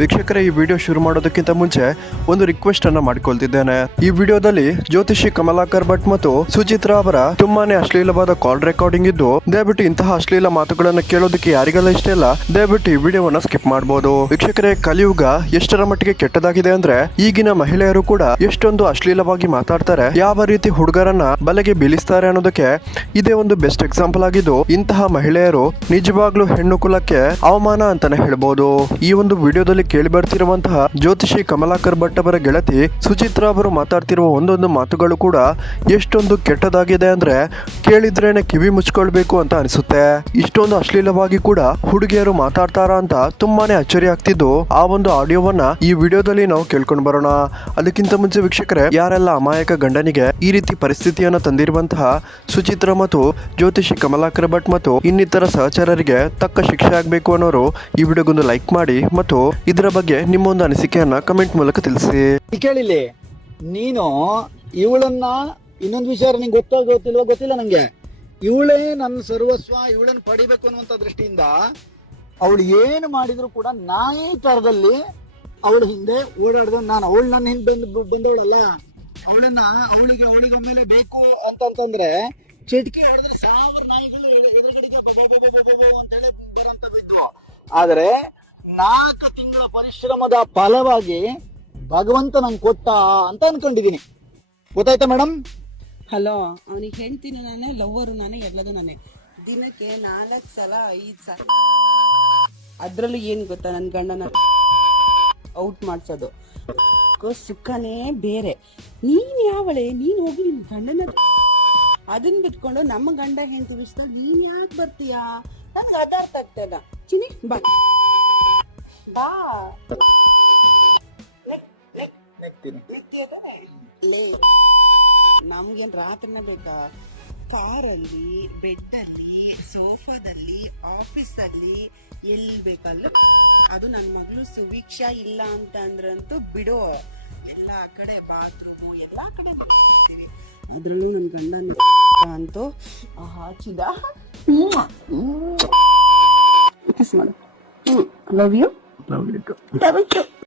ವೀಕ್ಷಕರೇ, ಈ ವಿಡಿಯೋ ಶುರು ಮಾಡೋದಕ್ಕಿಂತ ಮುಂಚೆ ಒಂದು ರಿಕ್ವೆಸ್ಟ್ ಅನ್ನ ಮಾಡ್ಕೊಳ್ತಿದ್ದೇನೆ. ಈ ವಿಡಿಯೋದಲ್ಲಿ ಜ್ಯೋತಿಷಿ ಕಮಲಾಕರ್ ಭಟ್ ಮತ್ತು ಸುಚಿತ್ರಾ ಅವರ ತುಂಬಾನೇ ಅಶ್ಲೀಲವಾದ ಕಾಲ್ ರೆಕಾರ್ಡಿಂಗ್ ಇದ್ದು, ದಯವಿಟ್ಟು ಇಂತಹ ಅಶ್ಲೀಲ ಮಾತುಗಳನ್ನು ಕೇಳೋದಕ್ಕೆ ಯಾರಿಗೆಲ್ಲ ಇಷ್ಟ ಇಲ್ಲ, ದಯವಿಟ್ಟು ಈ ವಿಡಿಯೋವನ್ನ ಸ್ಕಿಪ್ ಮಾಡಬಹುದು ವೀಕ್ಷಕರೇ, ಕಲಿಯುಗ ಎಷ್ಟರ ಮಟ್ಟಿಗೆ ಕೆಟ್ಟದಾಗಿದೆ ಅಂದ್ರೆ, ಈಗಿನ ಮಹಿಳೆಯರು ಕೂಡ ಎಷ್ಟೊಂದು ಅಶ್ಲೀಲವಾಗಿ ಮಾತಾಡ್ತಾರೆ, ಯಾವ ರೀತಿ ಹುಡುಗರನ್ನ ಬಲೆಗೆ ಬೀಳಿಸ್ತಾರೆ ಅನ್ನೋದಕ್ಕೆ ಇದೇ ಒಂದು ಬೆಸ್ಟ್ ಎಕ್ಸಾಂಪಲ್ ಆಗಿದ್ದು, ಇಂತಹ ಮಹಿಳೆಯರು ನಿಜವಾಗ್ಲೂ ಹೆಣ್ಣು ಕುಲಕ್ಕೆ ಅವಮಾನ ಅಂತಾನೆ ಹೇಳ್ಬೋದು. ಈ ಒಂದು ವಿಡಿಯೋದಲ್ಲಿ ಕೇಳಿ ಬರ್ತಿರುವಂತಹ ಜ್ಯೋತಿಷಿ ಕಮಲಾಕರ್ ಭಟ್ ಅವರ ಗೆಳತಿ ಸುಚಿತ್ರಾ ಅವರು ಮಾತಾಡ್ತಿರುವ ಒಂದೊಂದು ಮಾತುಗಳು ಕೂಡ ಎಷ್ಟೊಂದು ಕೆಟ್ಟದಾಗಿದೆ ಅಂದ್ರೆ ಕೇಳಿದ್ರೇನೆ ಕಿವಿ ಮುಚ್ಕೊಳ್ಬೇಕು ಅಂತ ಅನಿಸುತ್ತೆ. ಇಷ್ಟೊಂದು ಅಶ್ಲೀಲವಾಗಿ ಕೂಡ ಹುಡುಗಿಯರು ಮಾತಾಡ್ತಾರ ಅಂತ ತುಂಬಾನೇ ಅಚ್ಚರಿ ಆಗ್ತಿದ್ದು. ಆ ಒಂದು ಆಡಿಯೋವನ್ನ ಈ ವಿಡಿಯೋದಲ್ಲಿ ನಾವು ಕೇಳ್ಕೊಂಡು ಬರೋಣ. ಅದಕ್ಕಿಂತ ಮುಂಚೆ ವೀಕ್ಷಕರೇ, ಯಾರೆಲ್ಲ ಅಮಾಯಕ ಗಂಡನಿಗೆ ಈ ರೀತಿ ಪರಿಸ್ಥಿತಿಯನ್ನು ತಂದಿರುವಂತಹ ಸುಚಿತ್ರ ಮತ್ತು ಜ್ಯೋತಿಷಿ ಕಮಲಾಕರ ಭಟ್ ಮತ್ತು ಇನ್ನಿತರ ಸಹಚರರಿಗೆ ತಕ್ಕ ಶಿಕ್ಷೆ ಆಗಬೇಕು ಅನ್ನೋರು ಈ ವಿಡಿಯೋಗೊಂದು ಲೈಕ್ ಮಾಡಿ ಮತ್ತು ಇದರ ಬಗ್ಗೆ ನಿಮ್ಮೊಂದು ಅನಿಸಿಕೆಯನ್ನ ಕಮೆಂಟ್ ಮೂಲಕ ತಿಳಿಸಿ. ಕೇಳಿಲಿ ನೀನು ಇವಳನ್ನ ಇನ್ನೊಂದು ವಿಚಾರ ನಿಂಗೆ ಗೊತ್ತೋ ಗೊತ್ತಿಲ್ವ ಗೊತ್ತಿಲ್ಲ ನಂಗೆ. ಇವಳೇ ನನ್ನ ಸರ್ವಸ್ವ, ಇವಳನ್ನ ಪಡಿಬೇಕು ಅನ್ನುವಂತ ದೃಷ್ಟಿಯಿಂದ ಅವಳು ಏನು ಮಾಡಿದ್ರು ಕೂಡ ನಾಯಿ ತರದಲ್ಲಿ ಅವಳ ಹಿಂದೆ ಓಡಾಡ್ದ ನಾನು. ಅವಳು ನನ್ನ ಹಿಂದೆ ಬಂದು ಬಂದವಳಲ್ಲ. ಅವಳನ್ನ ಅವಳಿಗೆ ಅವಳಿಗೆ ಒಮ್ಮೆಲೆ ಬೇಕು ಅಂತಂತಂದ್ರೆ ಚಿಟಕಿ ಹೊಡೆದ್ರೆ ಸಾವಿರ ನಾಯಿಗಳು ಎದುರು- ಎದುರುಗಡೆಗೆ ಅಂತ ಹೇಳಿ ಬರಂತ ಬಿದ್ದು ಆದ್ರೆ ನಾಲ್ಕು ತಿಂಗಳ ಪರಿಶ್ರಮದ ಫಲವಾಗಿ ಭಗವಂತ ನಂಗೆ ಕೊಟ್ಟ ಅಂತ ಅನ್ಕೊಂಡಿದೀನಿ ಗೊತ್ತಾಯ್ತಾ ಮೇಡಮ್ ಹಲೋ, ಅವನಿಗೆ ಹೇಳ್ತೀನಿ ನಾನೇ, ಲವ್ವರು ನಾನೇ, ಎಲ್ಲದೂ ನಾನೇ. ದಿನಕ್ಕೆ ನಾಲ್ಕು ಸಲ ಐದು ಸಲ ಅದರಲ್ಲೂ ಏನು ಗೊತ್ತಾ ನನ್ನ ಗಂಡನ ಔಟ್ ಮಾಡಿಸೋದು? ಸುಖನೇ ಬೇರೆ. ನೀನು ಯಾವಳೆ? ನೀನು ಹೋಗಿ ನಿನ್ನ ಗಂಡನ ಅದನ್ನ ಬಿಟ್ಕೊಂಡು ನಮ್ಮ ಗಂಡ ಹೆಂಡತಿ ವಿಷಯ ನೀನು ಯಾಕೆ ಬರ್ತೀಯಾ? ನನಗೆ ಅದಾರ್ಥ ಆಗ್ತದ ಚಿನಿ ಬಾ. ಬಾ. ನಮ್ಗೇನ್ ರಾತ್ರಿನೇ ಬೇಕಾ? ಕಾರಲ್ಲಿ ಬೆಡ್ಡಲ್ಲಿ ಸೋಫಾದಲ್ಲಿ ಆಫೀಸಲ್ಲಿ ಎಲ್ಲಿ ಬೇಕಲ್ಲ ಅದು ನನ್ನ ಮಗಳು ಸುವೀಕ್ಷಾ ಇಲ್ಲ ಅಂತ ಅಂದ್ರಂತೂ ಬಿಡೋ. ಎಲ್ಲಾ ಕಡೆ ಬಾತ್ರೂಮು ಎಲ್ಲಾ ಕಡೆ ಮಾಡ್ತೀವಿ ಅದ್ರಲ್ಲೂ ನನ್ನ ಗಂಡನ ಅಂತೂ ಹಾಚಿದ ಕಿಸ್ ಮಾಡು. Love you love you